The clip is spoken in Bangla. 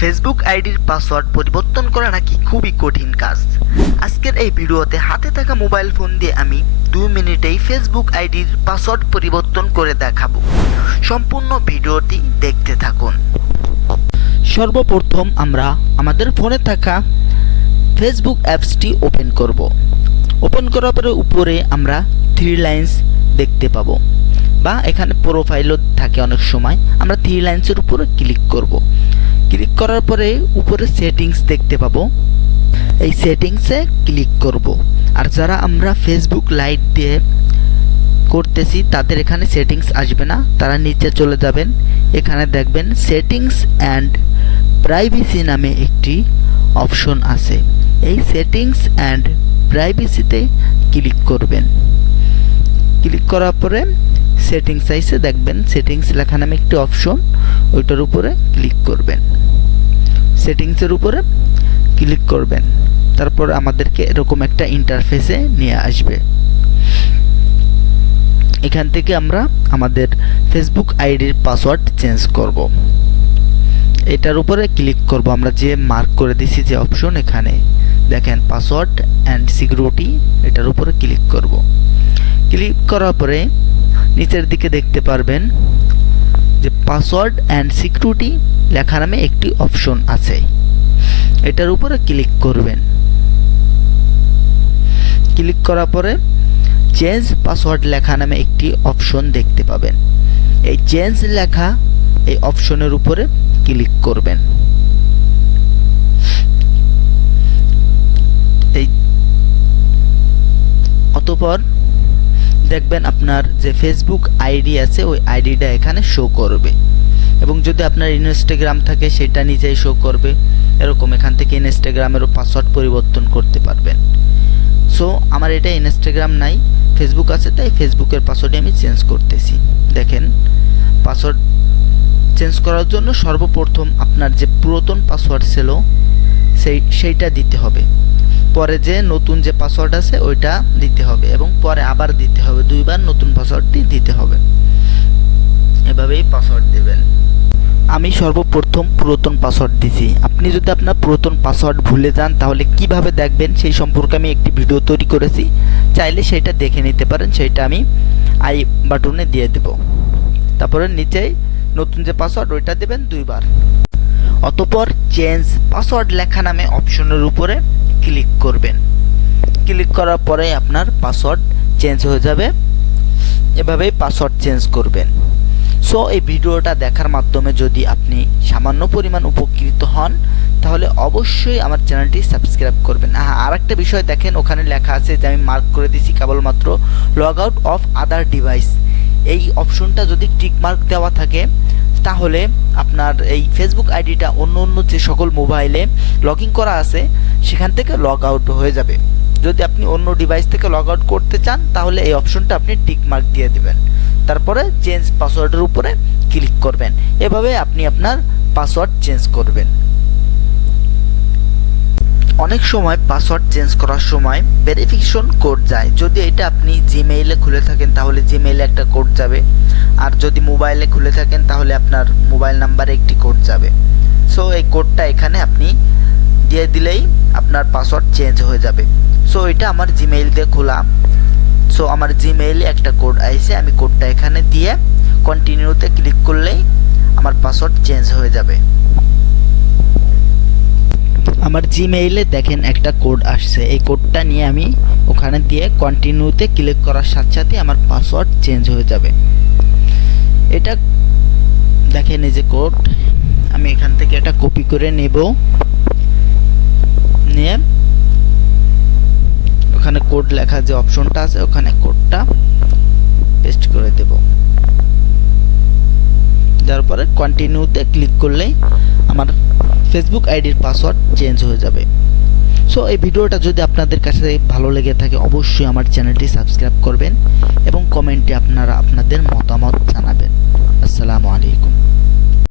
ফেসবুক আইডির পাসওয়ার্ড পরিবর্তন করা নাকি খুবই কঠিন কাজ। আজকের এই ভিডিওতে হাতে থাকা মোবাইল ফোন দিয়ে আমি দুই মিনিটেই ফেসবুক আইডির পাসওয়ার্ড পরিবর্তন করে দেখাবো। সম্পূর্ণ ভিডিওটি দেখতে থাকুন। সর্বপ্রথম আমরা আমাদের ফোনে থাকা ফেসবুক অ্যাপসটি ওপেন করব। ওপেন করার পরে উপরে আমরা থ্রি লাইন্স দেখতে পাবো বা এখানে প্রোফাইলও থাকে অনেক সময়। আমরা থ্রি লাইন্সের উপরে ক্লিক করব। ক্লিক করার পরে উপরে সেটিংস দেখতে পাবো। এই সেটিংসে ক্লিক করব। আর যারা আমরা ফেসবুক লাইট দিয়ে করতেছি, তাদের এখানে সেটিংস আসবে না। তারা নিচে চলে যাবেন। এখানে দেখবেন সেটিংস অ্যান্ড প্রাইভেসি নামে একটি অপশন আছে। এই সেটিংস অ্যান্ড প্রাইভেসিতে ক্লিক করবেন। ক্লিক করার পরে সেটিংস আইসে দেখবেন সেটিংস লেখা নামে একটি অপশন ওইটার উপরে ক্লিক করবেন। সেটিংসের উপরে ক্লিক করবেন। তারপর আমাদেরকে এরকম একটা ইন্টারফেসে নিয়ে আসবে। এখান থেকে আমরা আমাদের ফেসবুক আইডির পাসওয়ার্ড চেঞ্জ করব। এটার উপরে ক্লিক করব। আমরা যে মার্ক করে দিছি যে অপশন এখানে, দেখেন পাসওয়ার্ড অ্যান্ড সিকিউরিটি এটার উপরে ক্লিক করব। ক্লিক করার পরে নিচের দিকে দেখতে পারবেন যে পাসওয়ার্ড অ্যান্ড সিকিউরিটি লেখা নামে একটি অপশন আছে। এটার উপরে ক্লিক করবেন। ক্লিক করার পরে চেঞ্জ পাসওয়ার্ড লেখা নামে একটি অপশন দেখতে পাবেন। এই চেঞ্জ লেখা এই অপশনের উপরে ক্লিক করবেন। এই অতপর দেখবেন আপনার যে ফেসবুক আইডি আছে, ওই আইডিটা এখানে শো করবে। এবং যদি আপনার ইনস্টাগ্রাম থাকে, সেটা নিজেই শো করবে। এরকম এখান থেকে ইনস্টাগ্রামেরও পাসওয়ার্ড পরিবর্তন করতে পারবেন। সো আমার এটা ইনস্টাগ্রাম নাই ফেসবুক আছে, তাই ফেসবুকের পাসওয়ার্ডে আমি চেঞ্জ করতেছি। দেখেন পাসওয়ার্ড চেঞ্জ করার জন্য সর্বপ্রথম আপনার যে পুরাতন পাসওয়ার্ড ছিল, সেই, সেইটা দিতে হবে। পরে যে নতুন যে পাসওয়ার্ড আছে, ওইটা দিতে হবে এবং পরে আবার দিতে হবে। দুইবার নতুন পাসওয়ার্ডটি দিতে হবে। এভাবেই পাসওয়ার্ড দেবেন। আমি সর্বপ্রথম পুরাতন পাসওয়ার্ড দিছি। আপনি যদি আপনার পুরাতন পাসওয়ার্ড ভুলে যান, তাহলে কীভাবে দেখবেন? সেই সম্পর্কে আমি একটি ভিডিও তৈরি করেছি। চাইলে সেটা দেখে নিতে পারেন। সেটা আমি আই বাটনে দিয়ে দেব। তারপরে নিচেই নতুন যে পাসওয়ার্ড ওইটা দেবেন দুইবার। অতপর চেঞ্জ পাসওয়ার্ড লেখা নামে অপশনের উপরে ক্লিক করবেন। ক্লিক করার পরে আপনার পাসওয়ার্ড চেঞ্জ হয়ে যাবে। এভাবেই পাসওয়ার্ড চেঞ্জ করবেন। সো এই ভিডিওটা দেখার মাধ্যমে যদি আপনি সামান্য পরিমাণ উপকৃত হন, তাহলে অবশ্যই আমার চ্যানেলটি সাবস্ক্রাইব করবেন। হ্যাঁ আর একটা বিষয় দেখেন, ওখানে লেখা আছে যে আমি মার্ক করে দিছি কেবলমাত্র log out of other device এই অপশনটা যদি টিক মার্ক দেওয়া থাকে তাহলে আপনার এই ফেসবুক আইডিটা অন্য অন্য যে সকল মোবাইলে লগ ইন করা আছে, সেখান থেকে লগ আউট হয়ে যাবে। যদি আপনি অন্য ডিভাইস থেকে লগ আউট করতে চান, তাহলে এই অপশনটা আপনি টিক মার্ক দিয়ে দেবেন। তারপরে চেঞ্জ পাসওয়ার্ডের উপরে ক্লিক করবেন। এভাবে আপনি আপনার পাসওয়ার্ড চেঞ্জ করবেন। অনেক সময় পাসওয়ার্ড চেঞ্জ করার সময় ভেরিফিকেশন কোড যায়। যদি এটা আপনি জিমেইলে খুলে থাকেন, তাহলে জিমেইলে একটা কোড যাবে। আর যদি মোবাইলে খুলে থাকেন, তাহলে আপনার মোবাইল নাম্বারে একটি কোড যাবে। সো এই কোডটা এখানে আপনি দিয়ে দিলেই আপনার পাসওয়ার্ড চেঞ্জ হয়ে যাবে। সো এটা আমার জিমেইল দিয়ে খোলা। সো আমার জিমেইলে একটা কোড আইছে, আমি কোডটা এখানে দিয়ে কন্টিনিউতে ক্লিক করলেই আমার পাসওয়ার্ড চেঞ্জ হয়ে যাবে। আমার জিমেইলে দেখেন একটা কোড আসছে। এই কোডটা নিয়ে আমি ওখানে দিয়ে কন্টিনিউতে ক্লিক করার সাথে সাথে আমার পাসওয়ার্ড চেঞ্জ হয়ে যাবে। এটা দেখেন এই যে কোড আমি এখান থেকে এটা কপি করে নেব। নিয়ে ওখানে কোড লেখা যে অপশনটা আছে, ওখানে কোডটা পেস্ট করে দেব। দেওয়ার পরে কন্টিনিউতে ক্লিক করলেই আমার ফেসবুক আইডির পাসওয়ার্ড চেঞ্জ হয়ে যাবে। সো এই ভিডিওটা যদি আপনাদের কাছে ভালো লেগে থাকে, অবশ্যই আমার চ্যানেলটি সাবস্ক্রাইব করবেন এবং কমেন্টে আপনারা আপনাদের মতামত জানাবেন। আসসালামু আলাইকুম।